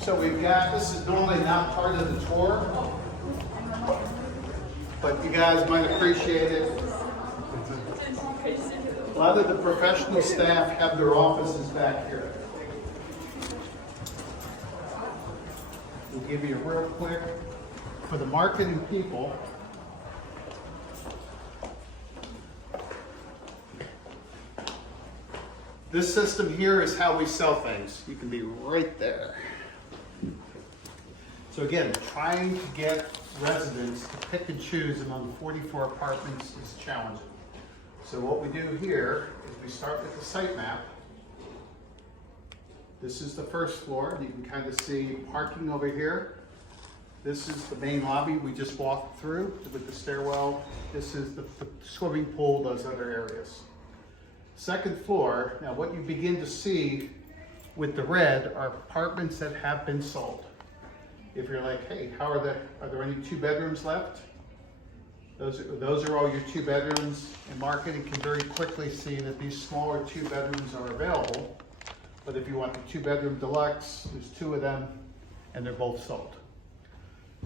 So we've got, this is normally not part of the tour, but you guys might appreciate it. A lot of the professional staff have their offices back here. We'll give you a real quick, for the marketing people, this system here is how we sell things. You can be right there. So again, trying to get residents to pick and choose among 44 apartments is challenging. So what we do here is we start with the site map. This is the first floor. You can kind of see parking over here. This is the main lobby we just walked through with the stairwell. This is the swimming pool, those other areas. Second floor, now what you begin to see with the red are apartments that have been sold. If you're like, hey, are there any 2 bedrooms left? Those are all your 2 bedrooms, and marketing can very quickly see that these smaller 2 bedrooms are available. But if you want the 2 bedroom deluxe, there's 2 of them, and they're both sold.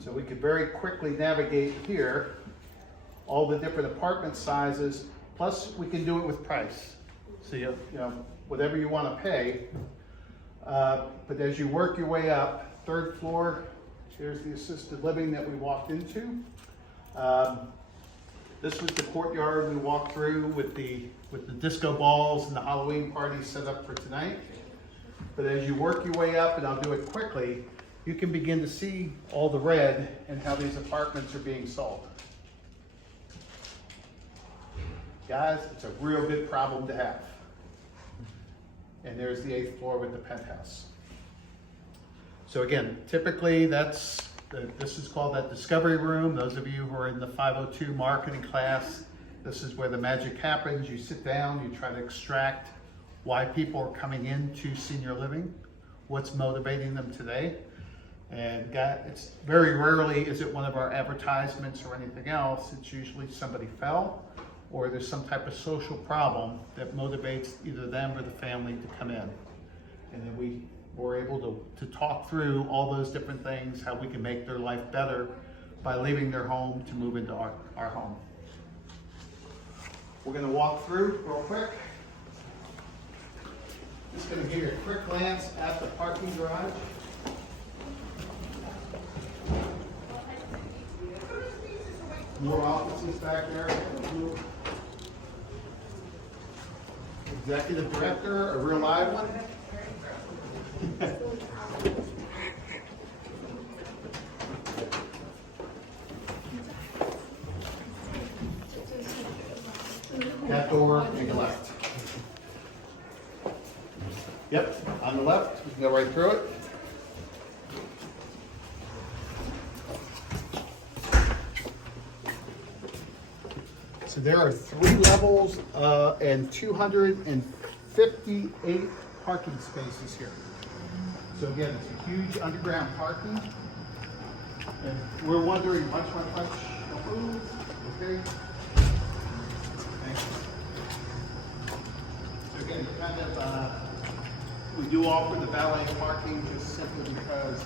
So we could very quickly navigate here, all the different apartment sizes, plus we can do it with price. So you know, whatever you want to pay. But as you work your way up, 3rd floor, here's the assisted living that we walked into. This was the courtyard we walked through with the disco balls and the Halloween party set up for tonight. But as you work your way up, and I'll do it quickly, you can begin to see all the red and how these apartments are being sold. Guys, it's a real good problem to have. And there's the 8th floor with the penthouse. So again, typically this is called that discovery room. Those of you who are in the 502 marketing class, this is where the magic happens. You sit down, you try to extract why people are coming into senior living, what's motivating them today. And it's very rarely is it one of our advertisements or anything else. It's usually somebody fell or there's some type of social problem that motivates either them or the family to come in. And then we're able to talk through all those different things, how we can make their life better by leaving their home to move into our home. We're gonna walk through real quick. Just gonna give you a quick glance at the parking garage. More offices back there. Executive director, a real live one. That door to the left. Yep, on the left, we can go right through it. So there are 3 levels and 258 parking spaces here. So again, it's a huge underground parking. And we're wondering, much. Okay. Thanks. So again, we do offer the valet parking just simply because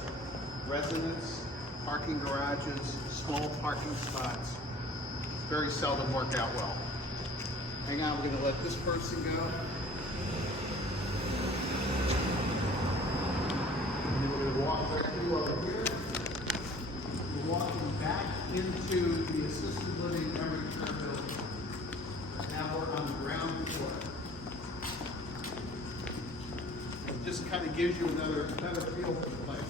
residents, parking garages, small parking spots very seldom work out well. Hang on, we're gonna let this person go. And then we're gonna walk right through over here. We're walking back into the assisted living memory care building. Now we're on the ground floor. It just kind of gives you another feel for the place.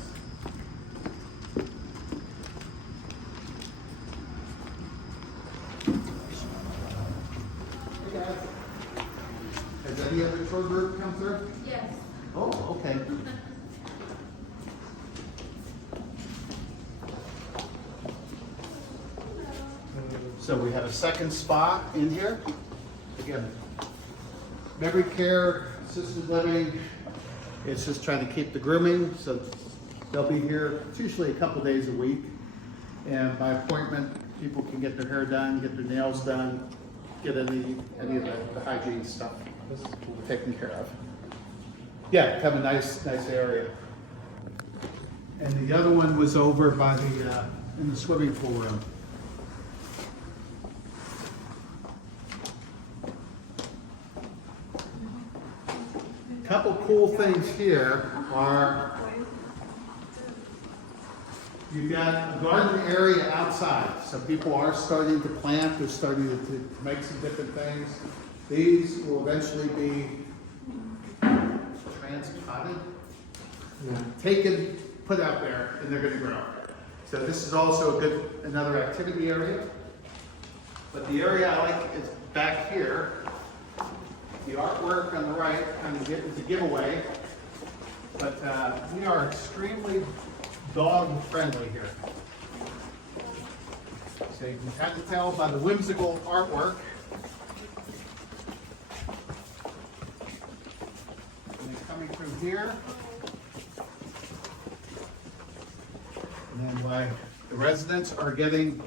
Has any other tour group come through? Yes. Oh, okay. So we have a second spa in here. Again, memory care, assisted living. It's just trying to keep the grooming. So they'll be here. It's usually a couple days a week. And by appointment, people can get their hair done, get their nails done, get any of the hygiene stuff taken care of. Yeah, have a nice area. And the other one was over by the in the swimming pool room. Couple cool things here are you've got a garden area outside, so people are starting to plant, they're starting to make some different things. These will eventually be transpotted, taken, put out there, and they're going to grow. So this is also another activity area. But the area I like is back here. The artwork on the right kind of is a giveaway, but we are extremely dog friendly here. So you can kind of tell by the whimsical artwork. And then coming through here. And then why the residents are getting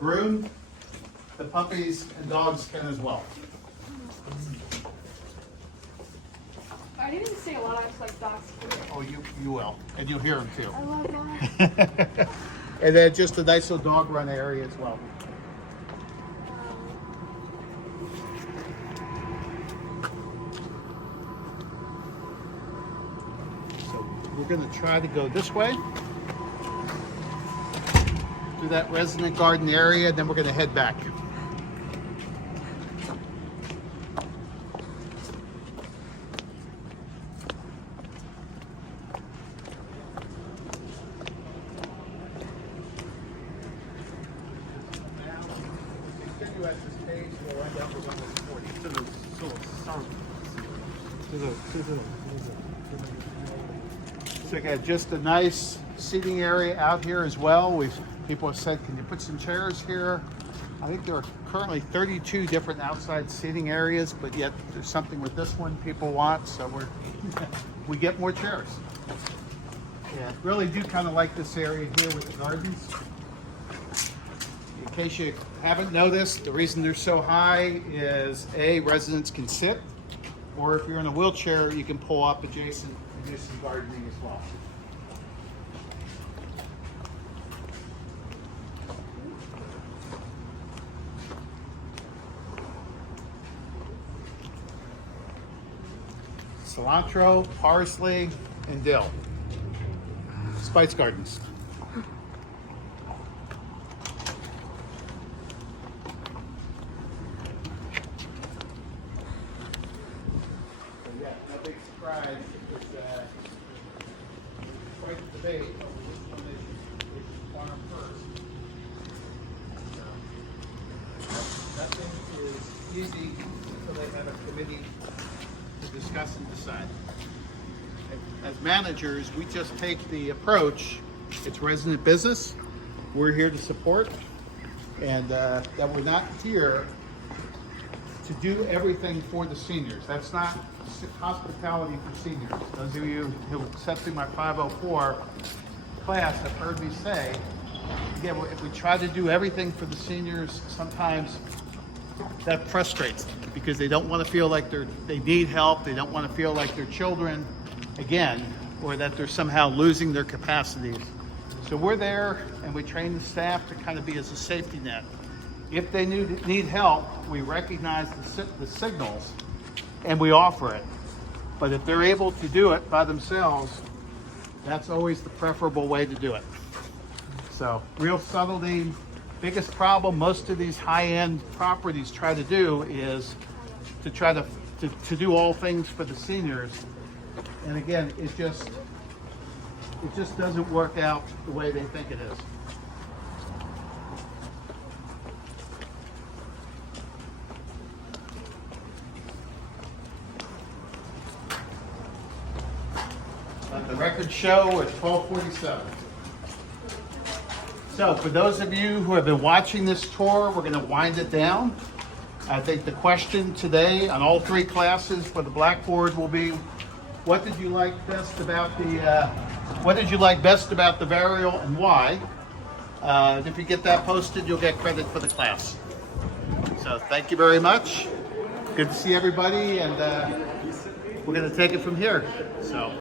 groomed, the puppies and dogs can as well. I didn't see a lot of like dogs here. Oh, you will, and you'll hear them too. I love that. And then just a nice little dog run area as well. So we're going to try to go this way through that resident garden area, and then we're going to head back. So again, just a nice seating area out here as well. People have said, can you put some chairs here? I think there are currently 32 different outside seating areas, but yet there's something with this one people want, so we get more chairs. Yeah, really do kind of like this area here with the gardens. In case you haven't noticed, the reason they're so high is A, residents can sit, or if you're in a wheelchair, you can pull up adjacent and do some gardening as well. Cilantro, parsley, and dill. Spice Gardens. Yeah, no big surprise. It's quite a debate over which one they should farm first. Nothing is easy until they have a committee to discuss and decide. As managers, we just take the approach, it's resident business, we're here to support, and that we're not here to do everything for the seniors. That's not hospitality for seniors. Those of you who sat through my 504 class have heard me say, again, if we try to do everything for the seniors, sometimes that frustrates them because they don't want to feel like they need help. They don't want to feel like their children, again, or that they're somehow losing their capacities. So we're there and we train the staff to kind of be as a safety net. If they need help, we recognize the signals and we offer it. But if they're able to do it by themselves, that's always the preferable way to do it. So real subtlety. Biggest problem most of these high-end properties try to do is to try to do all things for the seniors. And again, it just doesn't work out the way they think it is. Let the record show at 12:47. So for those of you who have been watching this tour, we're going to wind it down. I think the question today on all three classes for the blackboard will be, what did you like best about the Variel and why? And if you get that posted, you'll get credit for the class. So thank you very much. Good to see everybody, and we're going to take it from here. So.